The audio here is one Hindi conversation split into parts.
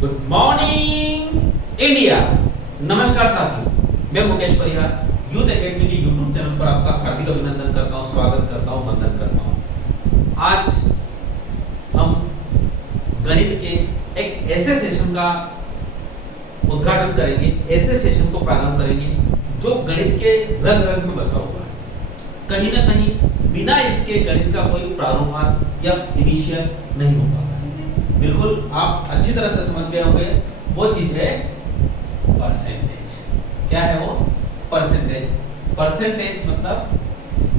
Good morning India. नमस्कार साथियों, मैं मुकेश परिहार यूथ एकेडमी के यूट्यूब चैनल पर आपका हार्दिक अभिनंदन करता हूं, स्वागत करता हूं, वंदन करता हूं। आज हम गणित के एक ऐसे सेशन का उद्घाटन करेंगे, ऐसे सेशन को प्रारंभ करेंगे जो गणित के रग रग में बसा हुआ है। कहीं ना कहीं बिना इसके गणित का कोई प्रारंभ या इनिशियल नहीं हो पाता। बिल्कुल आप अच्छी तरह से समझ गए होंगे, वो चीज है परसेंटेज। क्या है वो? परसेंटेज। परसेंटेज मतलब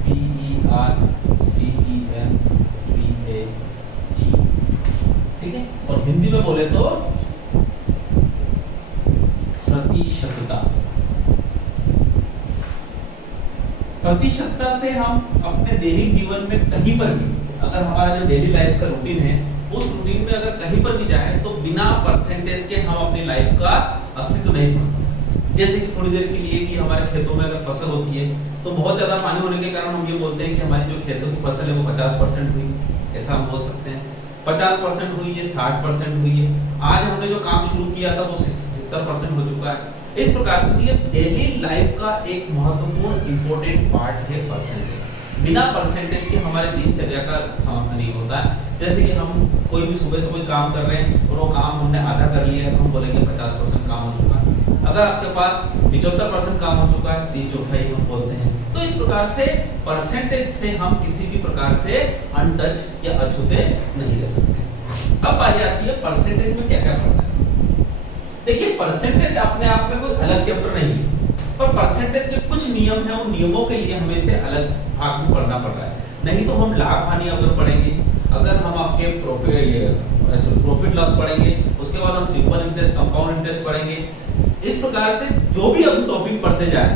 PERCENTAG, ठीक है। और हिंदी में बोले तो प्रतिशतता। प्रतिशतता से हम अपने दैनिक जीवन में कहीं पर भी, अगर हमारा जो डेली लाइफ का रूटीन है उस रूटीन में अगर कहीं पर भी जाए तो बिना परसेंटेज के हम अपनी लाइफ का अस्तित्व नहीं समझते। जैसे कि थोड़ी देर के लिए कि हमारे खेतों में अगर फसल होती है तो बहुत ज्यादा पानी होने के कारण हम ये बोलते हैं कि हमारी जो खेतों की फसल है वो 50% हुई, ऐसा हम बोल सकते हैं। 50% हुई है, 60% हुई है। आज हमने जो काम शुरू किया था वो 70% हो चुका है। इस प्रकार से ये डेली लाइफ का एक महत्वपूर्ण इंपॉर्टेंट पार्ट है परसेंटेज। बिना परसेंटेज के हमारे दिनचर्या का समापन नहीं होता है। जैसे कि हम कोई भी सुबह से कोई काम कर रहे हैं और वो काम हमने आधा कर लिया है तो हम बोलेंगे 50% काम हो चुका है। अगर आपके पास 75% काम हो चुका है, 3/4 हम बोलते हैं। तो इस प्रकार से परसेंटेज से हम किसी भी प्रकार से अनटच या अछूते नहीं रह सकते। अब बारी आती है परसेंटेज में क्या क्या पड़ता है। देखिए, परसेंटेज अपने आप में कोई अलग चैप्टर नहीं है, पर परसेंटेज के कुछ नियम हैं, उन नियमों के लिए हमें इसे अलग भाग में पढ़ना पड़ रहा है। नहीं तो हम लाभ हानि अगर पढ़ेंगे, अगर हम आपके प्रॉफिट लॉस पढ़ेंगे, उसके बाद हम सिंपल इंटरेस्ट, कंपाउंड इंटरेस्ट पढ़ेंगे। इस प्रकार से जो भी हम टॉपिक पढ़ते जाए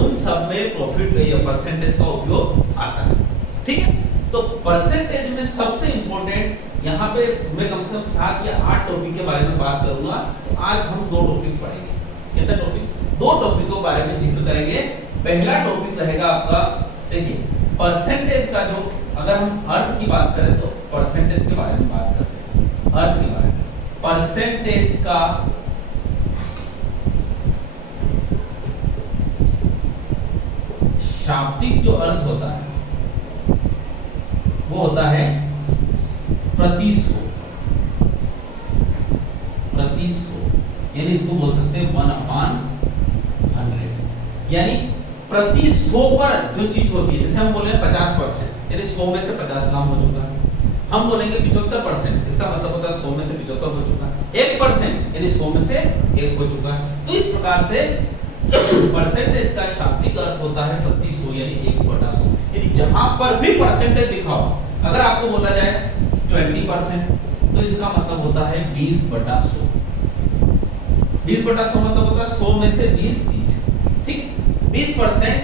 उन सब में प्रॉफिट या परसेंटेज का उपयोग आता है, ठीक है। तो परसेंटेज में सबसे इंपॉर्टेंट यहाँ पे मैं कम से कम 7 या 8 टॉपिक के बारे में बात करूंगा। तो आज हम 2 टॉपिक पढ़ेंगे। कितना टॉपिक? 2 टॉपिकों के बारे में जिक्र करेंगे। पहला टॉपिक रहेगा आपका, देखिए, परसेंटेज का जो, अगर हम अर्थ की बात करें तो परसेंटेज के बारे में बात करते हैं। अर्थ के बारे में परसेंटेज का शाब्दिक जो अर्थ होता है वो होता है प्रतिशत। यानी इसको बोल सकते हैं 1/100। यानी प्रति 100 पर जो चीज होती है, जैसे हम बोले 50%, यानी 100 में से 50 काम हो चुका है। हम बोलेंगे 75%, इसका मतलब होता है 100 में से 75 हो चुका है। 1% यानी 100 में से 1 हो चुका है। तो इस प्रकार से परसेंटेज का शाब्दिक अर्थ होता है प्रति 100 यानी 1/100। यानी जहां पर भी परसेंटेज लिखा हो, अगर आपको बोला जाए 20%, तो इसका मतलब होता है 20/100। 20/100 मतलब होता है 100 में से 20 चीज, ठीक। 20%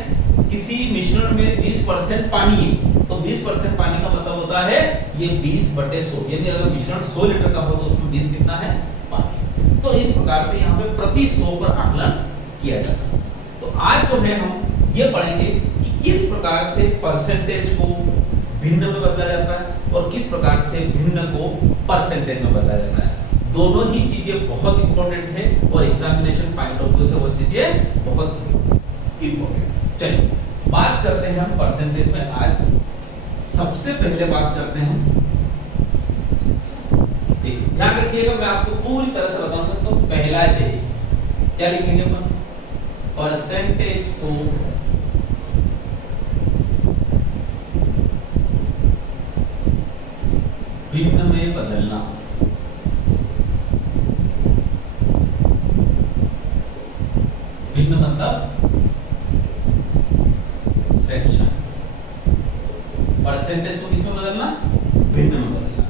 किसी मिश्रण में 20% पानी है, तो 20% पानी का मतलब होता है ये 20/100। यानी अगर मिश्रण 100 लीटर का हो तो उसमें 20 कितना है? पानी। तो इस प्रकार से यहाँ पे प्रति 100 पर आकलन किया जा सकता है। तो आज जो है हम ये पढ़ेंगे कि किस प्रकार से परसेंटेज को भिन्न में बदला जाता है और किस प्रकार से भिन्न को परसेंटेज में बदला जाता है। दोनों ही चीजें बहुत इंपॉर्टेंट है और एग्जामिनेशन पॉइंट ऑफ व्यू से वो चीजें बहुत इंपॉर्टेंट। चलिए बात करते हैं हम परसेंटेज में। आज सबसे पहले बात करते हैं, ध्यान रखिएगा, मैं आपको पूरी तरह से बताऊंगा। इसको पहला है, क्या लिखेंगे अपन? परसेंटेज को भिन्न में बदलना। भिन्न मतलब फ्रैक्शन। परसेंटेज को किसमें बदलना? भिन्न में बदलना।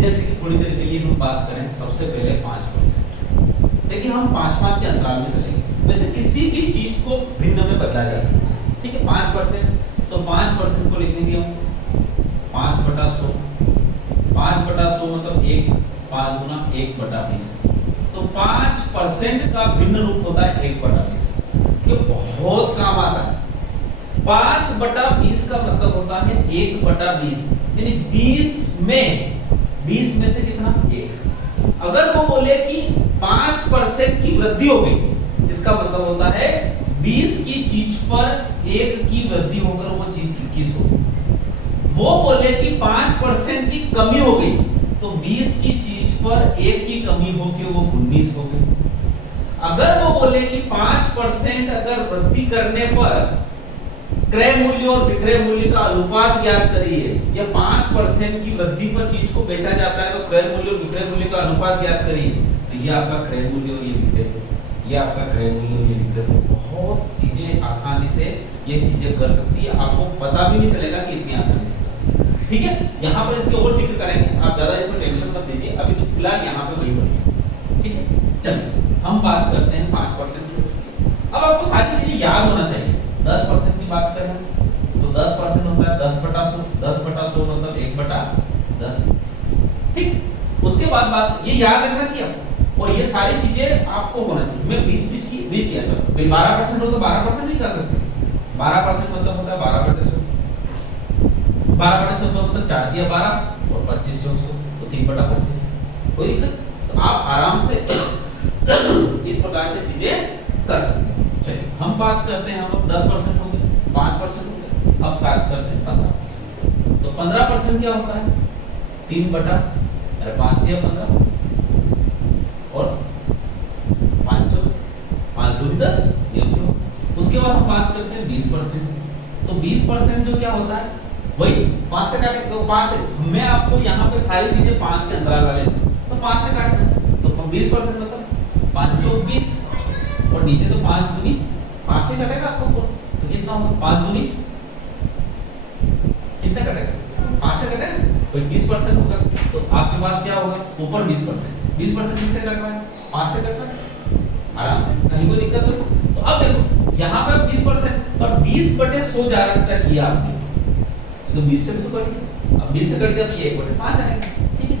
जैसे कि थोड़ी देर के लिए हम बात करें, सबसे पहले 5%। देखिए, हम 5-5 के अंतराल में चलेंगे। वैसे किसी भी चीज को भिन्न में बदला जा सकता है, ठीक है। 5%, तो 5% को लिखेंगे हम 5/100। 5/100 मतलब 5 गुना 1/20। तो 5% का भिन्न रूप होता है 1/20। ये बहुत काम आता है। 5/20 का मतलब होता है 1/20, यानी 20 में से कितना? 1। अगर वो बोले 5% की वृद्धि हो गई, इसका मतलब होता है 20 की चीज पर 1 की वृद्धि होकर वो चीज 21 हो गई। वो बोले कि 5% की कमी हो गई, तो 20 की चीज पर 1 की कमी होकर वो 19 हो गई। अगर वो बोले कि 5% अगर वृद्धि करने पर क्रय मूल्य और विक्रय मूल्य का अनुपात ज्ञात करिए, या 5% की वृद्धि पर चीज को बेचा जाता है तो क्रय मूल्य और विक्रय मूल्य का अनुपात ज्ञात करिए, तो ये आपका क्रय मूल्य और ये विक्रय, ये आपका क्रय मूल्य और ये विक्रय। बहुत चीजें आसानी से ये चीजें कर सकती है, आपको पता भी नहीं चलेगा कि इतनी आसानी से। ठीक है, यहाँ पर इसके और जिक्र करेंगे, आप ज्यादा इसमें टेंशन मत लीजिए, अभी तो फिलहाल यहाँ पे वही बढ़िया। ठीक है, चलिए हम बात करते हैं 5% की। अब आपको सारी चीजें याद होना चाहिए। 10% की बात करें तो 10% होता है 10/100, 10/100 मतलब 1/10। ठीक, उसके बाद ये याद रखना चाहिए आपको, और ये सारी चीजें आपको होना चाहिए। मैं बीच किया, चलो 12% हो तो 12% नहीं कर सकते। 12% मतलब होता है 12/100, 12/100 मतलब 4 दिया 12 और 25 चौक 100 तो 3/25। कोई दिक्कत? तो आप आराम से इस प्रकार से चीजें कर सकते हैं। चलिए हम बात करते हैं, हम 10% हो गए, 5% हो गए, अब बात करते हैं 15%। तो 15% क्या होता है? 3/5 दिया 15 और 5 दूनी 10, ये हो। उसके बाद हम बात करते हैं 20%। तो 20% जो क्या होता है, वही 5 से काटे तो 5 से, मैं आपको यहाँ पे सारी चीजें 5 के अंतराल वाले तो 5 से काटना, तो 20% मतलब 5 चौक 20 और नीचे तो 5 दूनी 5 से कटेगा आपको, तो कितना होगा? 5 दूनी कितना कटेगा? 5 से कटेगा, कोई 20% होगा। तो आपके पास क्या होगा? ऊपर 20% किससे कट रहा है? 5 से कट रहा है, आराम से, कहीं कोई दिक्कत नहीं। तो अब देखो यहाँ पर 20% और 20/100 जा रहा किया आपने, तो 20 से भी तो कट गया। अब 20 से कट गया तो ये 1/5 आएगा। ठीक है,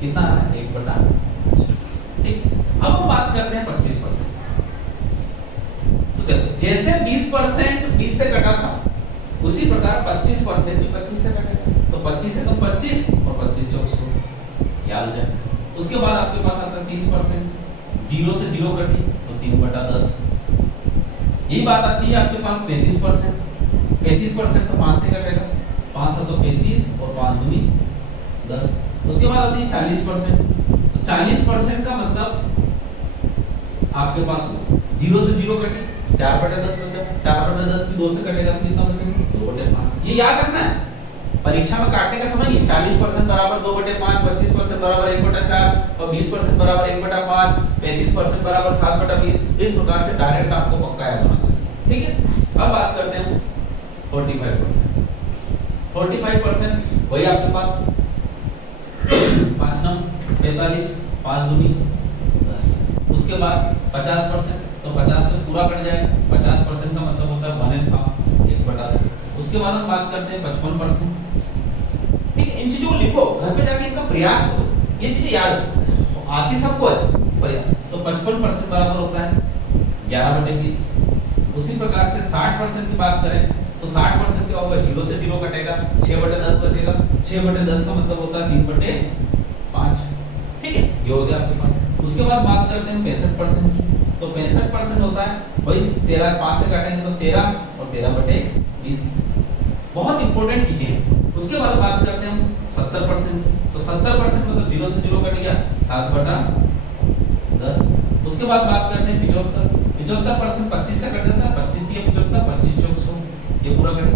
कितना आ रहा है? 1/5। ठीक, अब हम बात करते हैं 25%। तो देखो जैसे 20% 20 से कटा था, उसी प्रकार 25% भी 25 से कटेगा। तो 25 से 25 और 25 चौक 100, याद हो जाए। उसके बाद आपके पास आता है 30%, 0 से 0 कटी तो 3/10। यही बात आती है आपके पास 35%। 35% तो 5 से कटेगा, 5 से तो 35 और 5 दूनी 10। उसके बाद आती है 40%। तो 40% का मतलब आपके पास 0 से 0 कटे, 4/10 बचा, 4/10 भी 2 से कटेगा तो कितना बचेगा? 2/5। ये याद रखना है, परीक्षा में काटने का समय नहीं। 40% बराबर 2/5, 25% बराबर 1/4 और 20% बराबर 1/5, 35% बराबर 7/20। इस प्रकार से डायरेक्ट आपको पक्का याद होना चाहिए। ठीक है, अब बात करते हैं 45%। 45% वही आपके पास 5 9 45, 5 दूनी 10। उसके बाद 50%, तो 50 से पूरा कट जाएगा। 50% का मतलब होता है 1/2, 1/2। उसके बाद हम बात करते हैं 55%। ठीक है, इन चीजों को लिखो, घर पे जाके इनका प्रयास करो, ये चीजें याद आती सबको है प्रयास। तो 55% बराबर होता है 11/20। उसी प्रकार से 60% की बात करें तो 60% क्या होगा? 0 से 0 कटेगा, 6/10 बचेगा। 6/10 का मतलब होता है 3/5। ठीक है, ये हो गया आपके पास। उसके बाद बात करते हैं 65% की। तो 65% होता है भाई 13, 5 से काटेंगे तो 13 और 13/20। बहुत इंपॉर्टेंट चीजें हैं। उसके बाद बात करते हैं हम 70%। तो 70% मतलब 0 से 0 कट गया, 7/10। उसके बाद बात करते हैं 75% 25 से कट जाता है, 25 दिया 75, 25 चौक 100, ये पूरा कटे।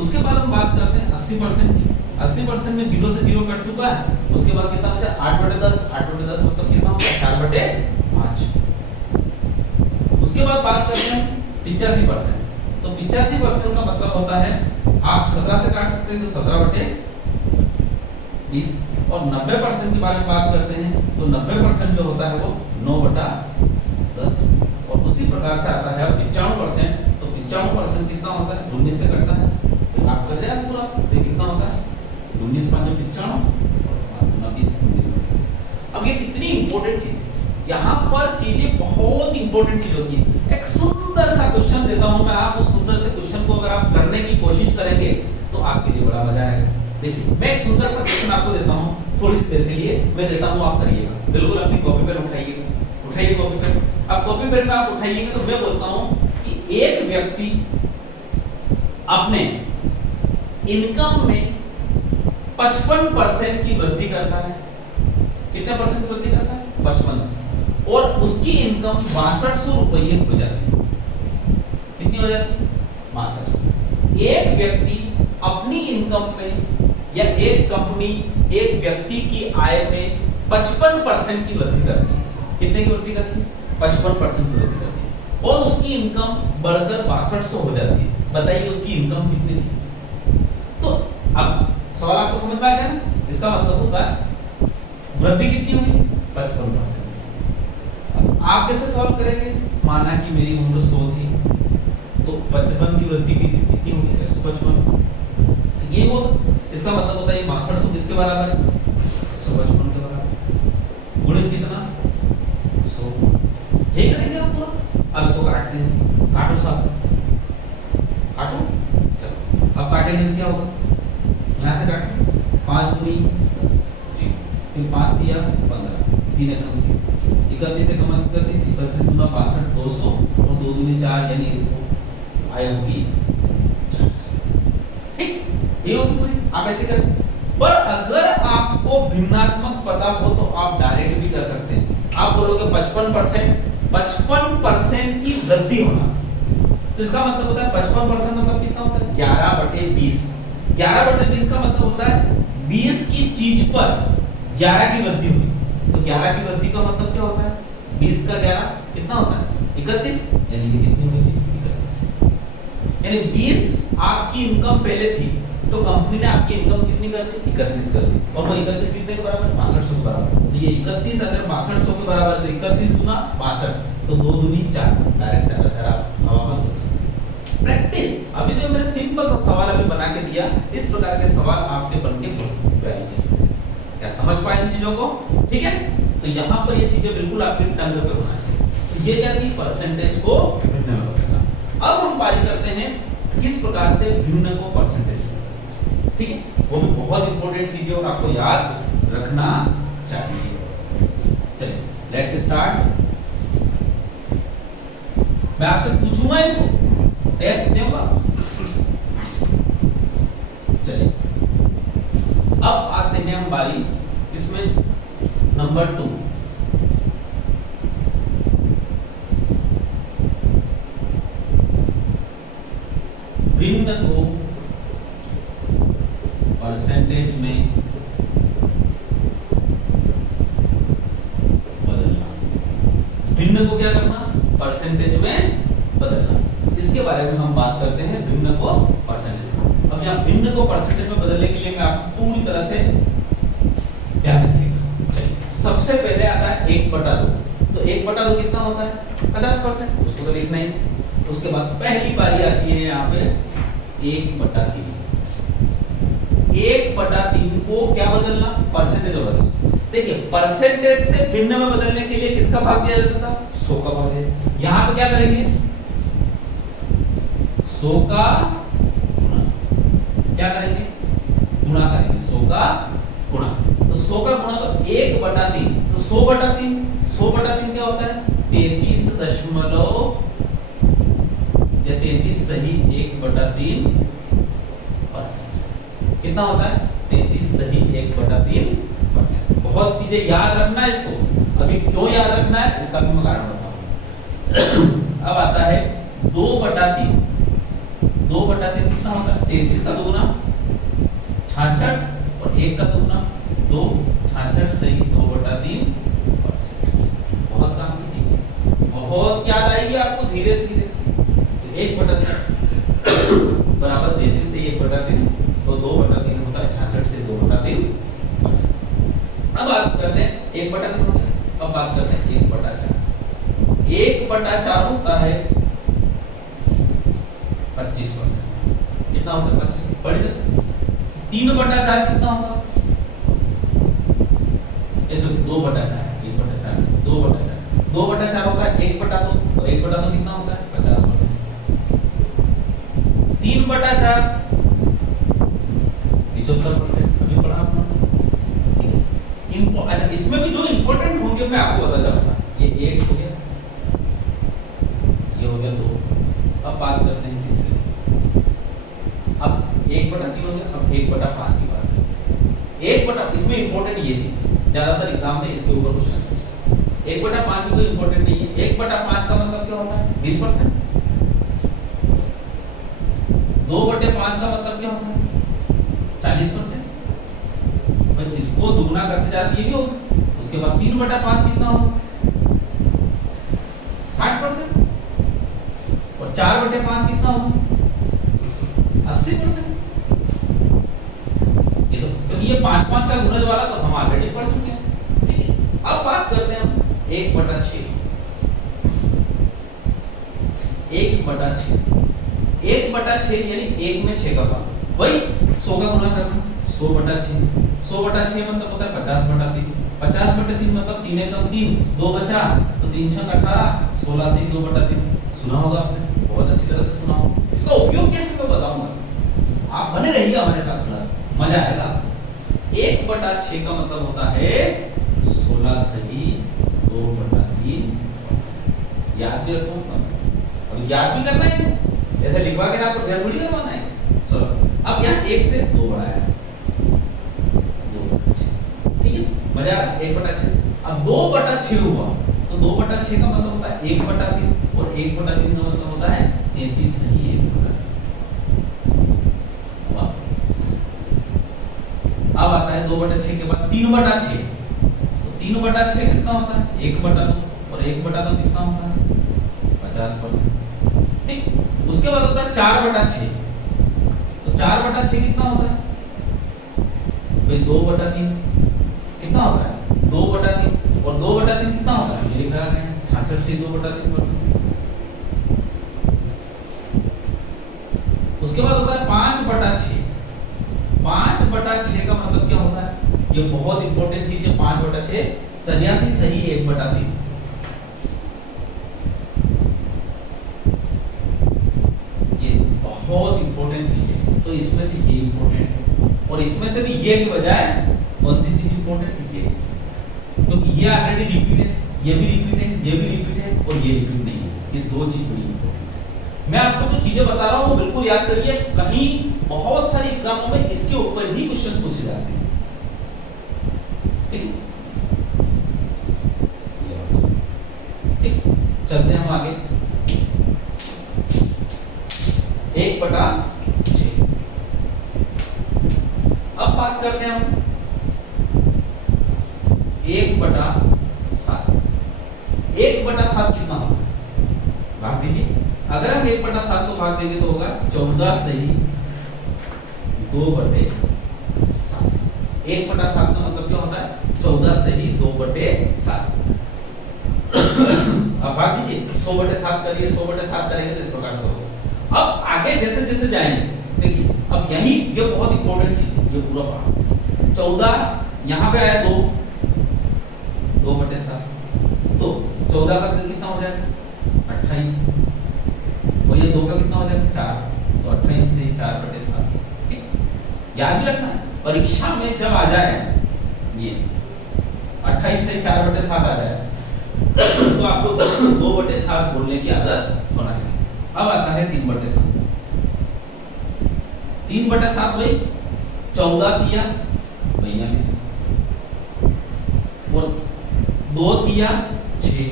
उसके बाद हम बात करते हैं 80% की। 80% में 0 से 0 कट चुका है। उसके बाद कितना बचा? 8/10। 8/10 मतलब कितना होगा? 4/5। उसके बाद बात करते हैं 85%। तो 85% का मतलब होता है आप 17 से काट सकते हैं तो 17/20। और 90% के बारे में बात करते हैं तो 90% जो होता है वो 9/10। और उसी प्रकार से आता है 95%। तो 95% कितना होता है? 19 से कटता है, तो आप कर जाए पूरा, तो कितना होता है? 19 5 95 और 20। अब ये कितनी इंपॉर्टेंट चीज है, यहाँ पर चीजें बहुत इंपॉर्टेंट चीज होती है। एक सुंदर सा क्वेश्चन देता हूं मैं, आप उस सुंदर से क्वेश्चन को अगर आप करने की कोशिश करेंगे तो आपके लिए बड़ा मजा आएगा। देखिए मैं एक सुंदर सा क्वेश्चन आपको देता हूं, थोड़ी सी देर के लिए मैं देता हूं, आप करिएगा। बिल्कुल अपनी कॉपी पर उठाइएगा, उठाइए कॉपी पेन। अब कॉपी पेन में आप उठाइएगा तो मैं बोलता हूं कि एक व्यक्ति अपने इनकम में 55% की वृद्धि करता है। कितने परसेंट की वृद्धि करता है? 55 से। और उसकी इनकम 6200 रुपये हो जाती है। कितनी हो जाती है? 6200। एक व्यक्ति अपनी इनकम में या एक कंपनी एक व्यक्ति की आय में 55% की वृद्धि करती है। कितने की वृद्धि करती है? 55% की वृद्धि करती है और उसकी इनकम बढ़कर 6200 हो जाती है। बताइए उसकी इनकम कितनी थी? तो अब सवाल आपको समझ में आ गया ना? इसका मतलब होता है वृद्धि कितनी हुई? 55%। अब आप कैसे सॉल्व करेंगे? माना कि मेरी उम्र 100 थी तो 55 की वृद्धि कितनी होगी? 155। ये हो इसका मतलब होता है 6200 किसके बराबर है? 155 के बराबर। गुणित कितना? 100। यही करेंगे आप पूरा। अब इसको काटते हैं। काटो साहब, काटो। चलो अब काटेंगे तो क्या होगा? यहाँ से काटो। 5 दूनी 10 जी, फिर 5 दिया 15, 3 एकम 31 एकम 31, 31 दूना 62, 200 और 2 दूनी 4 यानी आय होगी 4। ठीक, ये होगी पूरी। आप ऐसे करें। पर अगर आपको भिन्नात्मक पता हो तो आप डायरेक्ट भी कर सकते हैं। आप बोलोगे 55% की वृद्धि होना, तो इसका मतलब होता है 55% मतलब कितना होता है? 11/20। 11/20 का मतलब होता है 20 की चीज पर 11 की वृद्धि हुई। तो 11 की वृद्धि का मतलब क्या होता है? 20 का 11 कितना होता है? 31। यानी कि कितनी होगी? 31। यानी 20 आपकी इनकम पहले थी तो कंपनी ने आपकी इनकम कितनी कर दी? 31 कर दी। और वो 31 कितने के बराबर? 6200 के बराबर। तो ये 31 अगर 6200 के बराबर तो 31 गुना 62 तो 2 दूनी 4। डायरेक्ट 4 आप हवा में बोल सकते। प्रैक्टिस। अभी जो मैंने सिंपल सा सवाल अभी बना के दिया, इस प्रकार के सवाल आपके बन के प्यारी चाहिए। क्या समझ पाए इन चीजों को? ठीक है, तो यहाँ पर ये चीजें बिल्कुल आपके टंग पे होना चाहिए। तो ये क्या थी? परसेंटेज को भिन्न में बदलना। अब हम बात करते हैं किस प्रकार से भिन्न को परसेंटेज। ठीक है, वो भी बहुत इंपॉर्टेंट चीज है और आपको याद रखना चाहिए। चलिए लेट्स स्टार्ट। मैं आपसे पूछूंगा इनको, टेस्ट दूंगा। चलिए अब आते हैं हम बारी इसमें नंबर 2। भिन्न को परसेंटेज में बदलना। भिन्न को क्या करना? परसेंटेज में बदलना। इसके बारे में हम बात करते हैं, भिन्न को परसेंटेज। अब यहाँ भिन्न को परसेंटेज में बदलने के लिए मैं आपको पूरी तरह से ध्यान रखिएगा। चलिए सबसे पहले आता है 1/2। तो 1/2 कितना होता है? 50%। उसको तो लिखना ही। उसके बाद पहली बारी आती है यहाँ पे 1/3। 1/3 को क्या बदलना? परसेंटेज में बदलना। देखिए परसेंटेज से भिन्न में बदलने के लिए किसका भाग दिया जाता था? 100 का भाग दिया। यहाँ पे क्या करेंगे? 100 का गुणा। क्या करेंगे? गुणा करेंगे। 100 का गुणा। तो 100 का गुणा तो 1/3। तो 100/3 100/3 क्या होता है? 33 दशमलव या 33 सही 1/3 परसेंट। कितना होता है? 33 सही 1/3%। बहुत चीजें याद रखना है इसको। अभी क्यों याद रखना है इसका भी मैं कारण बताऊंगा। अब आता है 2/3। 2/3 कितना होता है? 33 का 2 गुना 66 और 1 का 2 गुना 2। 66 सही 2/3%। बहुत काम की चीज है, बहुत याद आएगी आपको धीरे धीरे। तो 1/3 बराबर 33 से 1/3 तो 2/3 होता है 66 से 2/3%। अब बात करते हैं 1/3 हो गया। अब बात करते हैं 1/4। 1/4 होता है 25%। कितना होता है? 25। पढ़ लो 3/4 कितना होगा? ऐसे 2/4 1/4 2/4 2/4 होता है 1/2 और 1/2 कितना होता है? 50%। 3/4 75%। अभी पढ़ा आपने। अच्छा इसमें भी जो इंपॉर्टेंट होंगे मैं आपको बता जाऊंगा। ये 8 हो गया, ये हो गया 2। अब बात करते हैं तीसरे की। अब 1/3 हो गया, अब 1/5 की बात करते हैं। 1/, इसमें इंपॉर्टेंट ये चीज ज्यादातर एग्जाम में इसके ऊपर क्वेश्चन पूछता है। 1/5 में कोई इंपॉर्टेंट नहीं है। 1/5 का मतलब क्या होता है? 20%। 2/5 का मतलब क्या होता है? 40%। बस इसको दुगना करते जाते ये भी होगा। उसके बाद 3/5 कितना होगा? 60%। और 4/5 कितना होगा? 80%। ये तो क्योंकि ये 5-5 का गुणज वाला तो हम ऑलरेडी पढ़ चुके हैं, ठीक है। अब बात करते हैं हम 1/6। 1/6 यानी 1 में 6 का भाग, वही 100 का गुना करना। 100/6 मतलब होता है 50/3। 50/3 मतलब 3 एकम 3, 2 बचा तो 3 छंग 18, 16 से 2/3। सुना होगा आपने, बहुत अच्छी तरह से सुना होगा। इसका उपयोग क्या है मैं बताऊंगा, आप बने रहिएगा हमारे साथ, क्लास मजा आएगा। 1/6 का मतलब होता है 16 सही 2/3। याद भी रखो, अब याद भी करना है, ऐसे लिखवा के आपको ध्यान थोड़ी करवाना है। चलो अब यहाँ 1 से 2 बढ़ाया, 2/6, ठीक है, मजा आ रहा है। 1/6 अब 2/6 हुआ तो 2/6 का मतलब होता है 1/3 और 1/3 का मतलब होता है 33 सही 1/3। अब आता है 2/6 के बाद 3/6। तो 3/6 कितना होता है? 1/2 और 1/2 कितना होता है? 50%, ठीक। उसके बाद होता है 4/6। तो 4/6 कितना होता है भाई? 2/3 कितना होता है? 2/3 और 2/3 कितना होता है? ये लिख रहा है 66 से 2/3%। उसके बाद होता है 5/6। 5/6 का मतलब क्या होता है? ये बहुत इंपॉर्टेंट चीज है। 5/6 83 सही 1/3। ये बहुत इंपॉर्टेंट चीज है, तो इसमें से ये इंपॉर्टेंट है और इसमें से भी ये के बजाय कौन सी चीज इंपॉर्टेंट है? ये चीज, क्योंकि ये ऑलरेडी रिपीट है, ये भी रिपीट है, ये भी रिपीट है और ये रिपीट नहीं है। ये दो चीज बड़ी इंपॉर्टेंट है। मैं आपको जो चीजें बता रहा हूं वो बिल्कुल याद करिए, कहीं बहुत सारे एग्जामों में इसके ऊपर ही क्वेश्चंस पूछे जाते हैं, ठीक है। ठीक, चलते हैं हम आगे। 1/6 अब बात करते हैं हम 1/7। 1/7 कितना होगा? भाग दीजिए। अगर हम 1/7 को भाग देंगे तो होगा 14 सही 2/7। 1/7 का मतलब क्या होता है? 14 सही 2/7। अब भाग दीजिए, 100/7 करिए, 100/7 करेंगे तो इस प्रकार से होगा। अब आगे जैसे जैसे जाएंगे, देखिए अब यही ये बहुत इंपॉर्टेंट चीज है, ये पूरा पार्ट 14 यहाँ पे आया 2/7 तो 14 का कितना हो जाएगा? 28 और ये 2 का कितना हो जाएगा? 4 तो 28 से 4/7, ठीक। याद भी रखना है, परीक्षा में जब आ जाए ये 28 से 4/7 आ जाए तो आपको 2/7 बोलने की आदत होना चाहिए। अब आता है 3/7। 3/7 भाई 14 किया 42 और 2 किया 6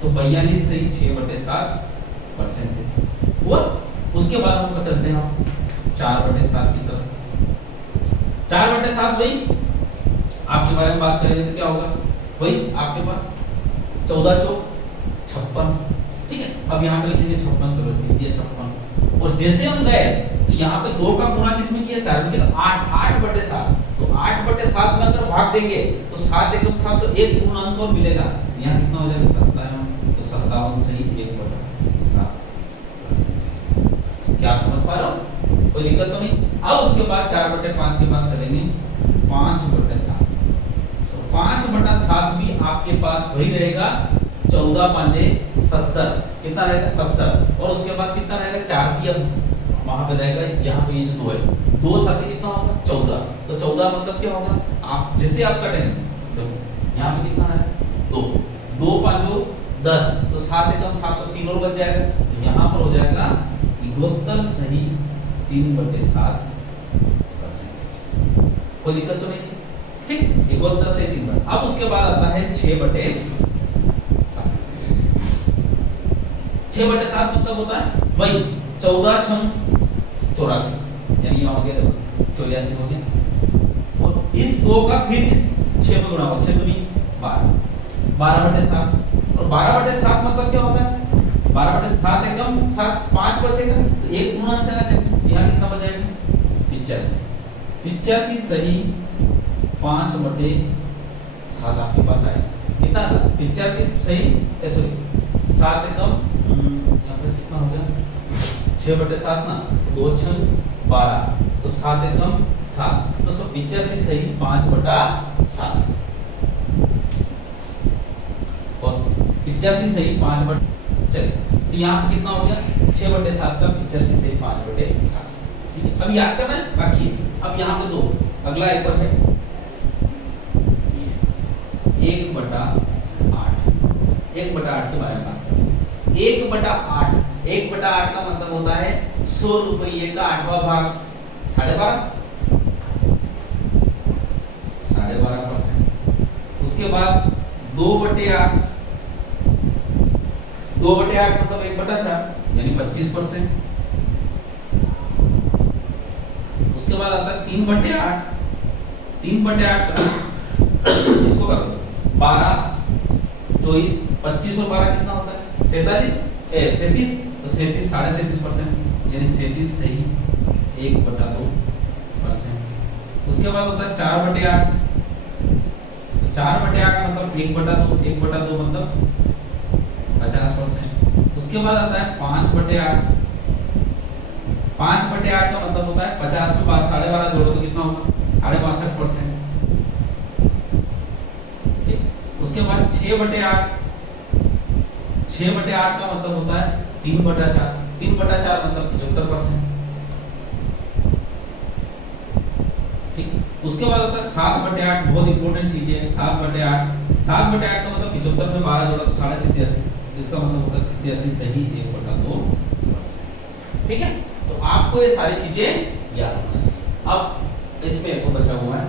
तो 42 से 6/7 परसेंटेज हुआ। उसके बाद हम चलते हैं 4/7 की तरफ। 4/7 भाई आपके बारे में बात करेंगे तो क्या होगा? वही आपके पास 14 चौक 56, ठीक है। अब यहाँ पे लिखेंगे 56, चलो लिख दिया 56 और जैसे हम गए तो यहाँ पे 2 का गुणा किसमें किया? 4 में किया, 8/7। तो 8/7 में अगर भाग देंगे तो 7 एकम 7 तो एक पूर्णांक और मिलेगा, यहाँ कितना हो जाएगा? 57। तो 57 सही 1/7। क्या आप समझ पा रहे हो? कोई दिक्कत तो नहीं। अब उसके बाद 4/5 के बाद चलेंगे 5/7। तो 5/7 भी आपके पास वही रहेगा 14×5 70, कितना रहेगा? 70 और उसके बाद कितना रहेगा? 4 की अब वहां पे रहेगा, यहाँ पे ये जो 2 है 2 साथ कितना होगा? 14। तो 14 मतलब क्या होगा? आप जैसे आप कटेंगे देखो यहाँ पे कितना है? 2 10, तो 7 एकम 7 तो 3 और बच जाएगा, तो यहाँ पर हो जाएगा 71 सही 3/7 परसेंटेज। कोई दिक्कत तो नहीं थी, ठीक। 71 से 3। अब उसके बाद आता है 6/7। 6/7 मतलब होता है वही 14 छम 84, यानी ये हो गया 84 हो गया, और इस 2 का फिर इस 6 में गुणा हो, 6 दूनी 12, 12/7। और 12/7 मतलब क्या होता है, 12/7 एकम 7, 5 बचेगा, तो 1 गुणा चला जाएगा, यहाँ कितना बचेगा 85। 85 सही 5/7 आपके पास आएगा, कितना आता है 85 सही, सॉरी 7 एकम यहाँ पर कितना हो गया 6/7 ना, 2 छम 12, तो 7 एकम 7, तो 85 सही 5/7, और 85 सही 5/, चलिए तो यहाँ कितना हो गया 6/7 का 85 सही 5/7, ठीक है। अब याद करना है बाकी, अब यहाँ पे 2, अगला एक और है 1/8, 1/8 के बारे में बात करते हैं। 1/8, 1/8 का मतलब होता है 100 रुपये का 8वां भाग, 12.5, 12.5%। उसके बाद 2/8, 2/8 मतलब 1/4 यानी 25%। उसके बाद आता है 3/8, 3/8 इसको कर दो 12, 24, 25 और 12 कितना होता है 37, 37, तो 37 37.5% यानी 37 सही 1/2%। उसके बाद होता है 4/8, तो 4/8 मतलब 1/2, 1/2 मतलब 50%। उसके बाद आता है 5/8, 5/8 का मतलब होता है 50 में 12.5 जोड़ो तो कितना होगा 62.5%। उसके बाद 6/8, 6/8 का मतलब होता है 3/4, 3/4 मतलब 75%, ठीक। उसके बाद होता है 7/8, बहुत इंपॉर्टेंट चीज है 7/8, 7/8 का मतलब 75 में 12 जोड़ा तो 87.5, इसका मतलब होता है 87 सही 1/2%, ठीक है। तो आपको ये सारी चीजें याद होना चाहिए। अब इसमें एक बचा हुआ है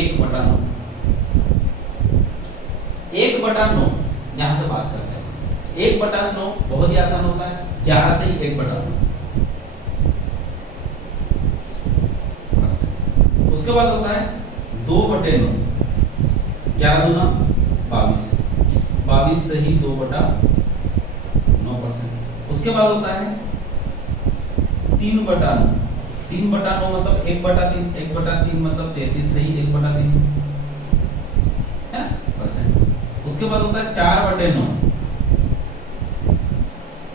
1/9, 1/9 यहां से बात करते हैं। 1/9 बहुत ही आसान होता है, 11 से ही 1/9। उसके बाद होता है 2/9, 11 दूना 22, 22 से ही 2/9%। उसके बाद होता है 3/9, 3/9 मतलब 1/3, 1/3 मतलब 33 सही 1/3 है परसेंट। उसके बाद होता है 4/9,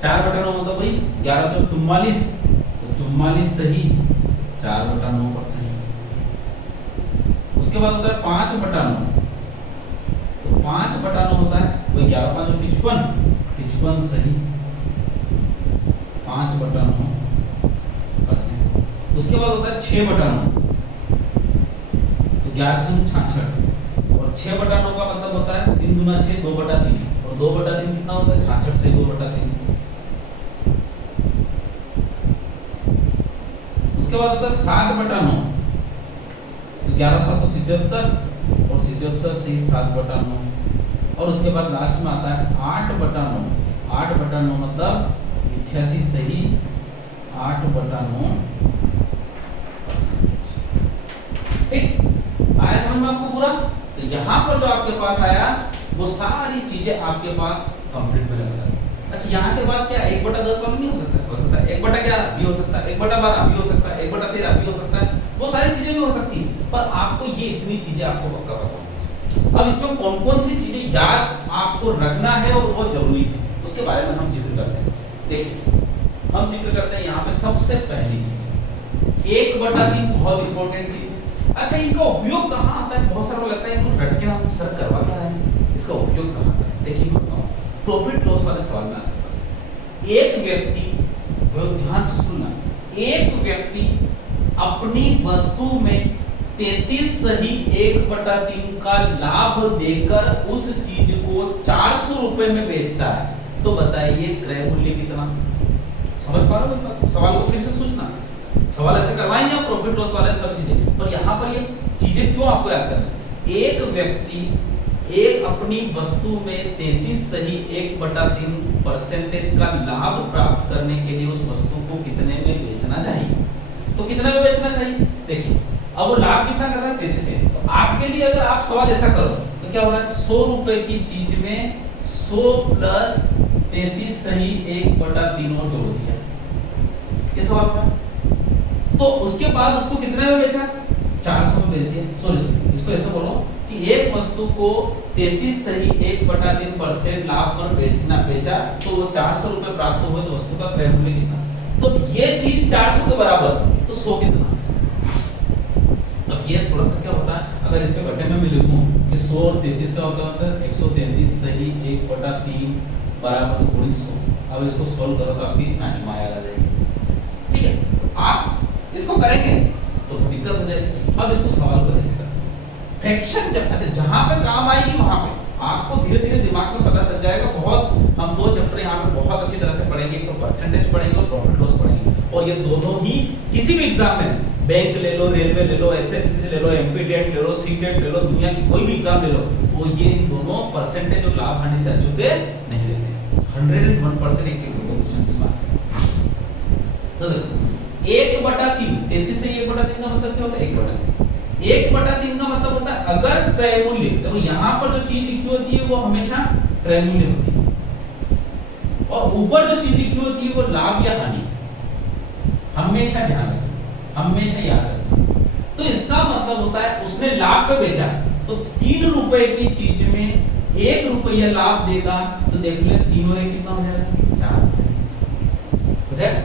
4/9 मतलब भाई 11 चौक 44, तो 44 सही 4/9%। उसके बाद होता है 5/9, तो 5/9 होता है वही 11 5 55, 55 सही 5/9%। उसके बाद होता है 6/9, तो 11 66, और 6/9 का मतलब होता है 3 दूना 6, 2/3, और 2/3 कितना होता है 66 से 2/3। उसके बाद होता है 7/9, तो 11 7 77, और 77 से 7/9, और उसके बाद लास्ट में आता है 8/9, 8/9 मतलब 88 सही 8/9%, ठीक। आया समझ में आपको पूरा? तो यहाँ पर जो आपके पास आया वो सारी चीजें आपके पास कंप्लीट में लगा। अच्छा यहाँ के बाद क्या 1/10 वाला नहीं हो सकता? हो सकता है 1/11 भी हो सकता है, 1/12 भी हो सकता है, 1/13 भी हो सकता है, वो सारी चीजें भी हो सकती है, पर आपको ये इतनी चीजें आपको पक्का पता होनी चाहिए। अब इसमें कौन कौन सी चीजें याद आपको रखना है और वो जरूरी है उसके बारे में हम जिक्र करते हैं। देखिए हम जिक्र करते हैं यहाँ पे सबसे पहली चीज 1/3 बहुत इंपॉर्टेंट चीज। अच्छा इनका उपयोग कहाँ आता है? बहुत सारा को लगता है इनको रट के हम सर करवा क्या रहे हैं, इसका उपयोग कहाँ आता है? देखिए प्रॉफिट लॉस वाले सवाल में आ सकता है। एक व्यक्ति, बहुत ध्यान से सुनना, एक व्यक्ति अपनी वस्तु में 33 सही 1/3 का लाभ देकर उस चीज को 400 रुपए में बेचता है, तो बताइए क्रय मूल्य कितना? समझ पा रहे हो? सवाल को फिर से सोचना, सवाल ऐसे करवाएंगे आप प्रॉफिट लॉस वाले सब चीजें, पर यहाँ पर ये चीजें क्यों आपको याद करना है? एक व्यक्ति एक अपनी वस्तु में 33 सही 1/3% का लाभ प्राप्त करने के लिए उस वस्तु को कितने में बेचना चाहिए? तो कितने में बेचना चाहिए? देखिए अब वो लाभ कितना कर रहा है? 33 है। तो आपके लिए अगर आप सवाल ऐसा करो तो क्या हो रहा है? 100 रुपए की चीज में 100 प्लस 33 सही 1/3 और जोड़ दिया, ये सवाल है। तो उसके बाद उसको कितने में बेचा? 400 में बेच दिया। सॉरी इसको ऐसा बोलो कि एक वस्तु को 33 सही 1/3% लाभ पर बेचा तो वो 400 रुपए प्राप्त हुए, तो वस्तु का क्रय मूल्य कितना? तो ये चीज 400 के बराबर, तो 100 कितना? अब ये थोड़ा सा क्या होता है, अगर इसके बटे में मैं लिखूं कि 100 और 33 का होता है 133 सही 1/3 बराबर 100। अब इसको सोल्व करो तो आपकी नानी माया आ जाएगी। ठीक है, आप इसको करेंगे तो दिक्कत हो जाएगी। अब इसको सवाल को ऐसे करना, फ्रैक्शन अच्छा जहां पे काम आएगी वहां पे आपको धीरे धीरे दिमाग में पता चल जाएगा। बहुत हम 2 चैप्टर यहाँ पे बहुत अच्छी तरह से पढ़ेंगे, एक तो परसेंटेज पढ़ेंगे और प्रॉफिट लॉस पढ़ेंगे, और ये दोनों ही किसी भी एग्जाम में, बैंक ले लो, रेलवे ले लो, एसएससी ले लो, एमपी टेट ले लो, सी टेट ले लो, दुनिया की कोई भी एग्जाम ले लो, वो ये इन दोनों परसेंटेज और लाभ हानि से अछूते नहीं देते। 101% एक क्वेश्चन इसमें। तो देखो 1/3 33 से 1/3 का मतलब क्या होता है? 1/3 1/3 का मतलब होता है अगर क्रय मूल्य, देखो यहाँ पर जो चीज लिखी होती है वो हमेशा क्रय मूल्य होती है, और ऊपर जो चीज लिखी होती है वो लाभ या हानि। हमेशा ध्यान रखें, हमेशा याद रखें। तो इसका मतलब होता है उसने लाभ पे बेचा, तो 3 रुपए की चीज में 1 रुपया लाभ देगा, तो देख ले 3 और 1 कितना हो जाएगा? 4 हो जाएगा।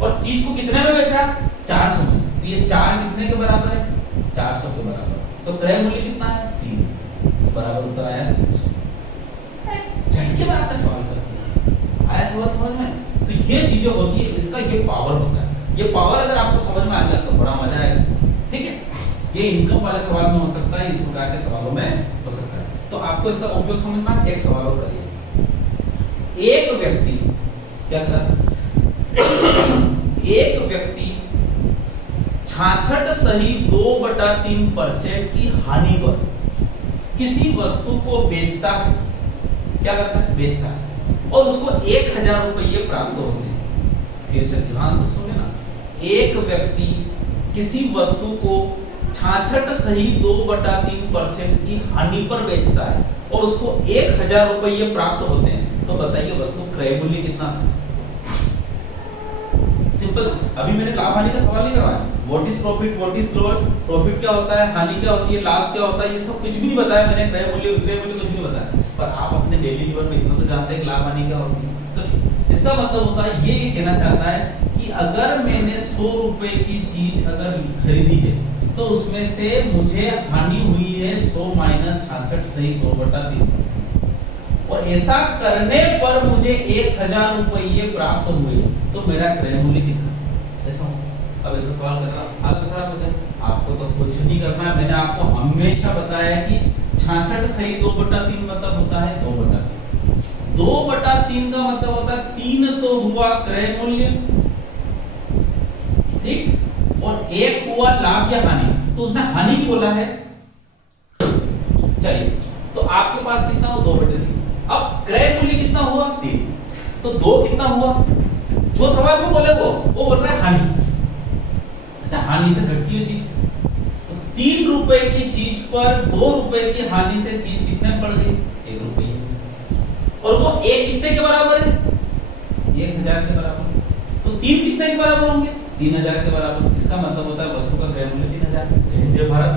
और चीज को कितने में बेचा? 400 में, तो ये 4 कितने के बराबर है? 400 के बराबर। तो क्रय मूल्य कितना है? 3, तो बराबर उत्तर आया 300। झटके में आपने सवाल कर दिया, आया समझ में? तो ये चीजें होती है, इसका ये पावर होता है। ये पावर अगर आपको समझ में आ गया तो बड़ा मजा आएगा। ठीक है, ये इनकम वाले सवाल में हो सकता है, इस प्रकार के सवालों में हो सकता है। तो आपको इसका उपयोग समझ में। एक सवाल और करिए। एक व्यक्ति क्या करा? एक व्यक्ति 66 सही 2/3% की हानि पर किसी वस्तु को बेचता है। क्या करता है? बेचता है, और उसको 1000 रुपये प्राप्त होते हैं। फिर से ध्यान से सुने ना, एक व्यक्ति किसी वस्तु को 66 सही 2/3% की हानि पर बेचता है और उसको 1000 रुपये प्राप्त होते हैं, तो बताइए वस्तु क्रय मूल्य कितना है? सिंपल। अभी मैंने लाभ हानि का सवाल नहीं करवाया। What is profit, what is loss, profit क्या होता है, हानि क्या होती है, लॉस क्या होता है, ये सब कुछ भी नहीं बताया मैंने। क्रय मूल्य विक्रय मूल्य कुछ नहीं बताया, पर आप अपने डेली जीवन में इतना तो जानते हैं कि लाभ हानि क्या होती है। तो इसका मतलब होता है ये कहना चाहता है कि अगर मैंने 100 रुपए की चीज अगर खरीदी है तो उसमें से मुझे हानि हुई है 100 माइनस 66 सही 2/3%, और ऐसा करने पर मुझे 1000 रुपये प्राप्त हुए, तो मेरा क्रय मूल्य कितना? ऐसा हो। अब ऐसा सवाल करना हालत खराब हो जाए। आपको तो कुछ नहीं करना है, मैंने आपको हमेशा बताया कि 66 सही 2/3 मतलब होता है 2/3। 2/3 का मतलब होता है 3 तो हुआ क्रय मूल्य, ठीक, और 1 हुआ लाभ या हानि, तो उसने हानि की बोला है। चलिए, तो आपके पास कितना हो? 2/3। अब क्रय मूल्य कितना हुआ? 3, तो 2 कितना हुआ? जो सवाल में बोले वो बोल रहा है हानि। अच्छा, हानि से घटती है चीज, तो 3 रुपए की चीज पर 2 रुपए की हानि से चीज कितने पड़ गई? 1 रुपये, और वो 1 कितने के बराबर है? 1000 के बराबर। तो 3 कितने के बराबर होंगे? 3000 के बराबर। इसका मतलब होता है वस्तु का क्रय मूल्य 3000। जय भारत।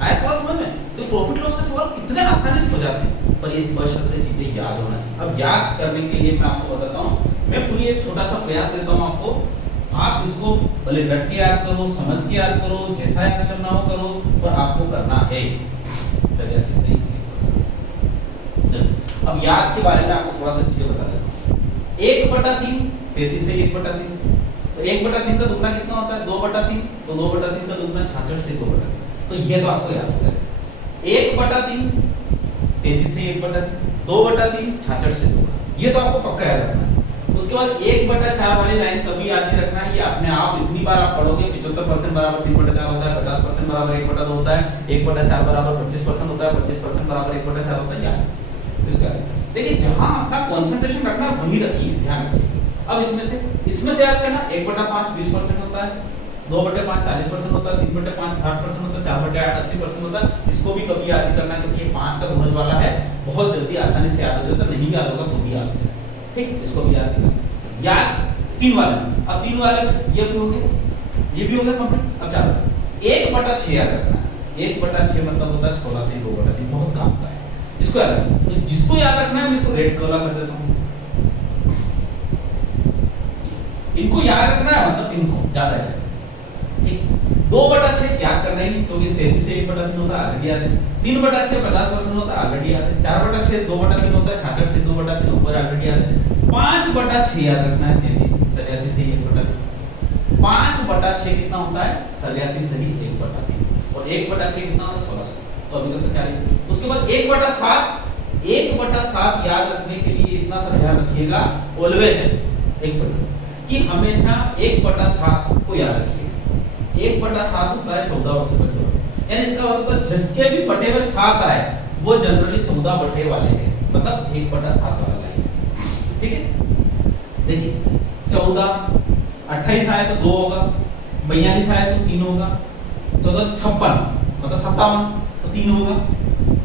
आया सवाल समझ में? तो प्रॉफिट लॉस के सवाल कितने आसानी से हो जाते हैं, पर ये बशर्ते चीजें याद होना चाहिए। अब याद करने के लिए मैं आपको बताता हूँ, मैं पूरी एक छोटा सा प्रयास देता हूँ आपको। आप इसको भले रट के याद करो, समझ के याद करो, जैसा याद करना हो करो, पर आपको करना है। चलिए ऐसे सही। अब याद के बारे में आपको थोड़ा सा चीजें बता देता हूँ। 1/3 33 से 1/3, तो तो 1/3 का दुगना कितना होता है 2/3, तो 2/3 का दुगना 66 से 2/3, तो ये तो आपको याद हो जाएगा। 1/3 33 से 1/3, 2/3 66 से 2, ये तो आपको पक्का याद रखना है। उसके बाद 1/4 वाली लाइन कभी याद नहीं रखना है, ये अपने आप इतनी बार आप पढ़ोगे 75% बराबर 3/4 होता है, 50% बराबर 1/2 होता है, 1/4 बराबर 25% होता है, 25% बराबर 1/4 होता है, याद इसका। देखिए जहां अपना कंसंट्रेशन रखना वही रखिए, ध्यान रखिए। अब इसमें से याद करना 1/5 20% होता है, 2/5 40% होता है, 3/5 60% होता है, 4/8 80% होता है। इसको भी कभी याद नहीं करना क्योंकि ये 5 का गुणज वाला है, बहुत जल्दी आसानी से याद हो जाता है, नहीं भी याद होगा तो भी याद हो जाए, ठीक, इसको भी याद करना। याद 3 वाले, अब 3 वाले ये भी हो गया, ये भी हो गया कंप्लीट। अब चलो 1/6 याद रखना है, 1/6 मतलब होता है 16 से 2/3, बहुत काम का है, इसको याद रखना। तो जिसको याद रखना है मैं इसको रेड कलर कर देता हूं, इनको याद रखना है, मतलब इनको ज्यादा है, ठीक। 2/6 याद करना ही, तो 33 से 1/3 होता है, ऑलरेडी याद है। 3/6 50% होता है, ऑलरेडी याद है। 4/6 2/3 होता है, 66 से 2/3 ऊपर ऑलरेडी याद है। 5/6 याद रखना है, 33 83 से 1/3, 5/6 कितना होता है 83 से 1/3, और 1/6 कितना होता है 16, तो अभी तक तो 4। उसके बाद 1/7 याद रखने के लिए इतना सा ध्यान रखिएगा, ऑलवेज 1/, कि हमेशा 1/7 को याद रखिए। 1/7 होता है 14 वर्ष का, यानी इसका मतलब है जिसके भी बटे में 7 आए वो जनरली 14 बटे वाले हैं, मतलब 1/7 वाला लाइन, ठीक है। देखिए 14 28 आए तो 2 होगा, 42 आए तो 3 होगा, 14 56 मतलब 57 तो 3 होगा,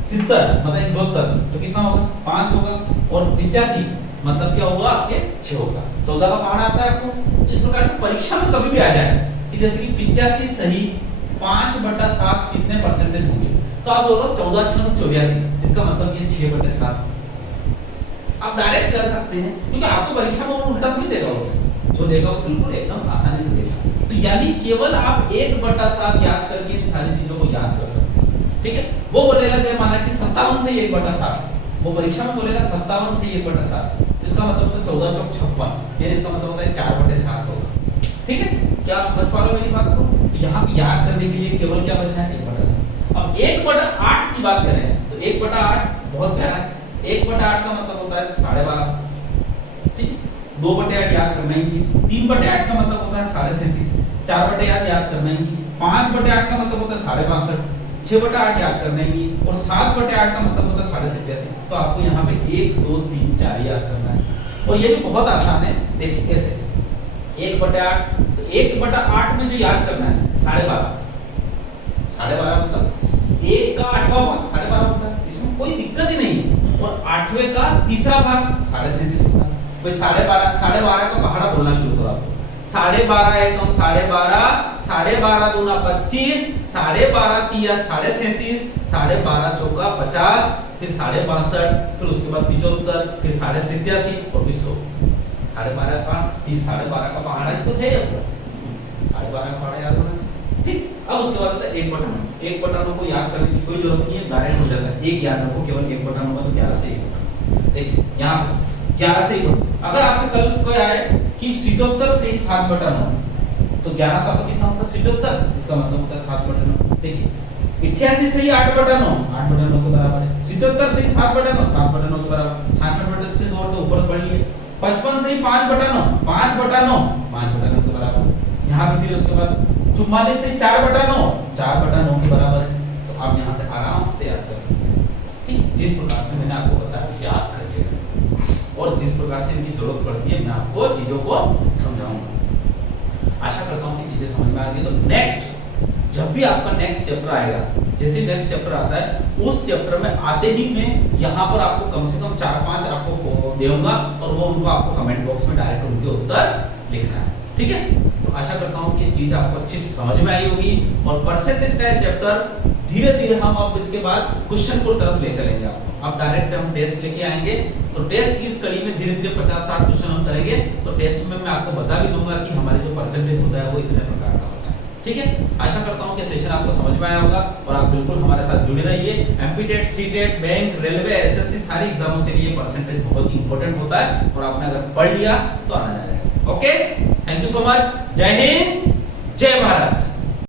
70 मतलब 72 तो कितना होगा 5 होगा, और 85 मतलब क्या होगा आपके 6 होगा। 14 का पहाड़ आता है आपको। इस प्रकार से परीक्षा में कभी भी आ जाए कि जैसे कि 85 सही 5/7 कितने परसेंटेज होंगे, तो आप बोलो 14 6 84, इसका मतलब ये 6/7 आप डायरेक्ट कर सकते हैं, क्योंकि आपको परीक्षा में वो उल्टा नहीं देगा, वो जो देगा वो बिल्कुल एकदम आसानी से देगा। तो यानी केवल आप 1/7 याद करके इन सारी चीजों को याद कर सकते हैं, ठीक है। वो बोलेगा जैसे माना कि 57 से 1/7, वो परीक्षा में बोलेगा 57 से 1/7, इसका मतलब होता है 14 चौक 56, यानी इसका मतलब होता है 4/7 होगा, ठीक है। क्या आप समझ पा रहे हो मेरी बात को? तो यहाँ याद करने के लिए केवल क्या बचा है 1/7। अब 1/8 की बात करें तो 1/8 बहुत प्यारा है। 1/8 का मतलब होता है 12.5, ठीक। 2/8 याद करना ही, 3/8 का मतलब होता है 37.5, 4/8 याद करना ही, 5/8 का मतलब होता है 65.5, 6/8 याद करना ही, और 7/8 का मतलब होता है 87.5। तो आपको यहाँ पे 1 2 3 4 याद करना है, और ये भी बहुत आसान है। देखिए कैसे 1/8, तो 1/8 में जो याद करना है 12.5 मतलब 1 का 8वां भाग 12.5 होता है, इसमें कोई दिक्कत ही नहीं है। और 8वें का तीसरा भाग 37.5 होता है। भाई 12.5 का पहाड़ा बोलना शुरू करो आप। 12.5 एकम 12.5, 12.5 दूना 25, 12.5 तिया 37.5, 12.5 चौका 50, फिर 62.5, फिर उसके बाद 75, फिर 87.5 और 100। 12.5 का 12.5 का पहाड़ा तो है, 12.5 का पहाड़ा याद होना चाहिए, ठीक। अब उसके बाद आता है 1/9। 1/9 को याद करने की कोई जरूरत नहीं है, डायरेक्ट हो जाता है। एक याद रखो केवल 1/9 तो 11 से 1/9। देखिए यहाँ पे 11 से 1/9, अगर आपसे कल कोई आए कि 77 से 7/9, तो 11 7 कितना होता है 77, इसका मतलब होता है 7/9। देखिए 88 से 8/9, 8/9 के बराबर है। 77 से 7/9, 7/9 के बराबर। 66 से 2 और 2 ऊपर बढ़ लिए। 55 से 5/9, 5/9, 5/9 के बराबर। यहाँ पे फिर उसके बाद 44 से 4/9, 4/9 के बराबर है। तो आप यहाँ से आराम से याद कर सकते हैं, ठीक। जिस प्रकार से मैंने आपको बताया याद करके, और जिस प्रकार से इनकी जरूरत पड़ती है मैं आपको चीजों को समझाऊंगा। आशा करता हूँ कि चीजें समझ में आ गई। तो नेक्स्ट जब भी आपका नेक्स्ट चैप्टर आएगा, जैसे नेक्स्ट चैप्टर आता है उस चैप्टर में आते ही मैं यहाँ पर आपको कम से कम 4-5 आपको दूंगा, और वो उनको आपको कमेंट बॉक्स में डायरेक्ट उनके उत्तर लिखना है, ठीक है। तो आशा करता हूँ कि ये चीज आपको अच्छी समझ में आई होगी। और परसेंटेज का चैप्टर धीरे धीरे हम अब इसके बाद क्वेश्चन को तरफ ले चलेंगे आपको। अब डायरेक्ट हम टेस्ट लेके आएंगे, तो टेस्ट की इस कड़ी में धीरे धीरे 50-60 क्वेश्चन हम करेंगे। तो टेस्ट में मैं आपको बता भी दूंगा कि हमारे जो परसेंटेज होता है वो इतने प्रकार का होता है, ठीक है। आशा करता हूँ कि सेशन आपको समझ में आया होगा, और आप बिल्कुल हमारे साथ जुड़े रहिए। MPTET, CTET, bank, railway, SSC सारी एग्जामों के लिए परसेंटेज बहुत ही इंपॉर्टेंट होता है, और आपने अगर पढ़ लिया तो आना जाएगा। Okay. Thank you so much. जय हिंद, जय भारत।